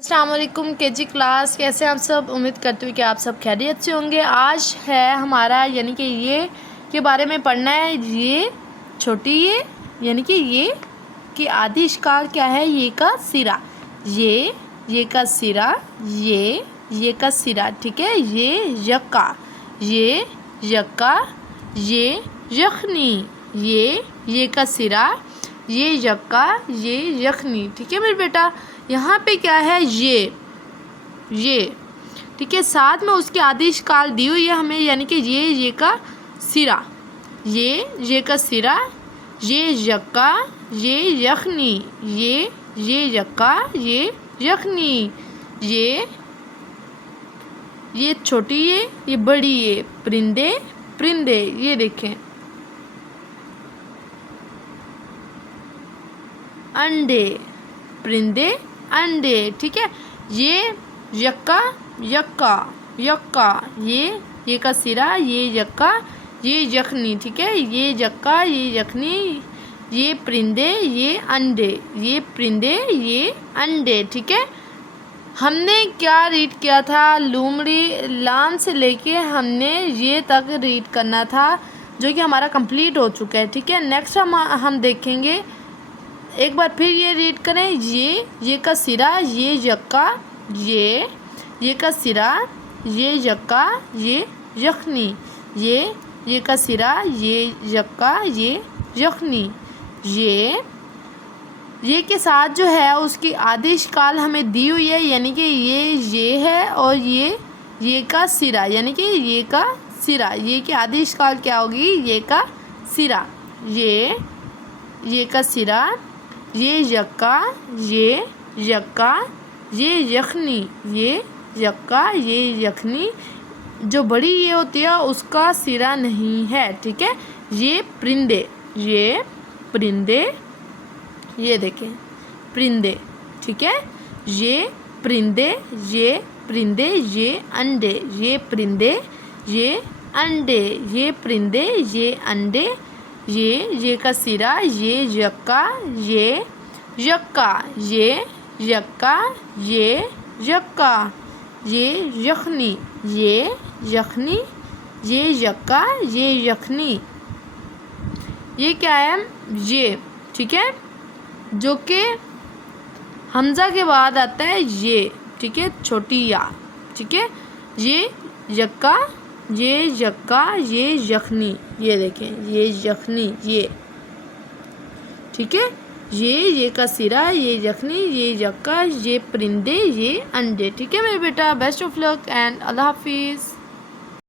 अस्सलाम वालेकुम KG class, कैसे आप सब। उम्मीद करती हूँ कि आप सब खैरियत से होंगे। आज है हमारा यानी कि ये के बारे में पढ़ना है। ये छोटी यानी कि ये कि आदि इश्काल क्या है। ये का सिरा, ये का सिरा, ये का सिरा, ठीक है। ये यक्का, ये यखनी, ये का सिरा, ये यक्का, ये यखनी, ठीक है मेरे बेटा। यहाँ पे क्या है, ये ठीक है। साथ में उसकी आदि इश्काल दी हुई है हमें, यानी कि ये का सिरा, ये का सिरा, ये यक्का, ये यखनी, ये यक्का, ये यखनी, ये छोटी ये बड़ी परिंदे, ये देखें। अंडे, परिंदे, अंडे, ठीक है। ये यक्का, ये का सिरा, ये यक्का, ये यखनी, ठीक है। ये यक्का, ये यखनी, ये परिंदे, ये अंडे, ये परिंदे, ये अंडे, ठीक है। हमने क्या रीड किया था, लूमड़ी लाम से लेके हमने ये तक रीड करना था, जो कि हमारा कंप्लीट हो चुका है, ठीक है। नेक्स्ट हम देखेंगे, एक बार फिर ये रीड करें। ये का सिरा, ये यक्का, ये का सिरा, ये यक्का, ये यखनी, ये का सिरा, ये यक्का, ये यखनी, ये के साथ जो है उसकी आदि इश्काल हमें दी हुई है, यानी कि ये है और ये का सिरा, यानी कि ये का सिरा, ये की आदि इश्काल क्या होगी, ये का सिरा, ये का सिरा, ये यक्का, ये यखनी, ये यक्का, ये यखनी। जो बड़ी ये होती है उसका सिरा नहीं है, ठीक है। ये परिंदे, ये देखें परिंदे, ठीक है। ये परिंदे, ये अंडे, ये परिंदे, ये अंडे, ये परिंदे, ये अंडे, ये का सिरा, ये यक्का, ये यक्का, ये यक्का, ये यक्का, ये यखनी, ये यखनी, ये यक्का, ये यखनी। ये क्या है, ये, ठीक है, जो कि हमज़ा के बाद आता है ये, ठीक है, छोटी या, ठीक है। ये यक्का, ये यखनी, ये देखें, ये यखनी, ये, ठीक है। ये का सिरा, ये यखनी, ये यक्का, ये परिंदे, ये अंडे, ठीक है मेरे बेटा। बेस्ट ऑफ लक एंड अल्लाह हाफिज़।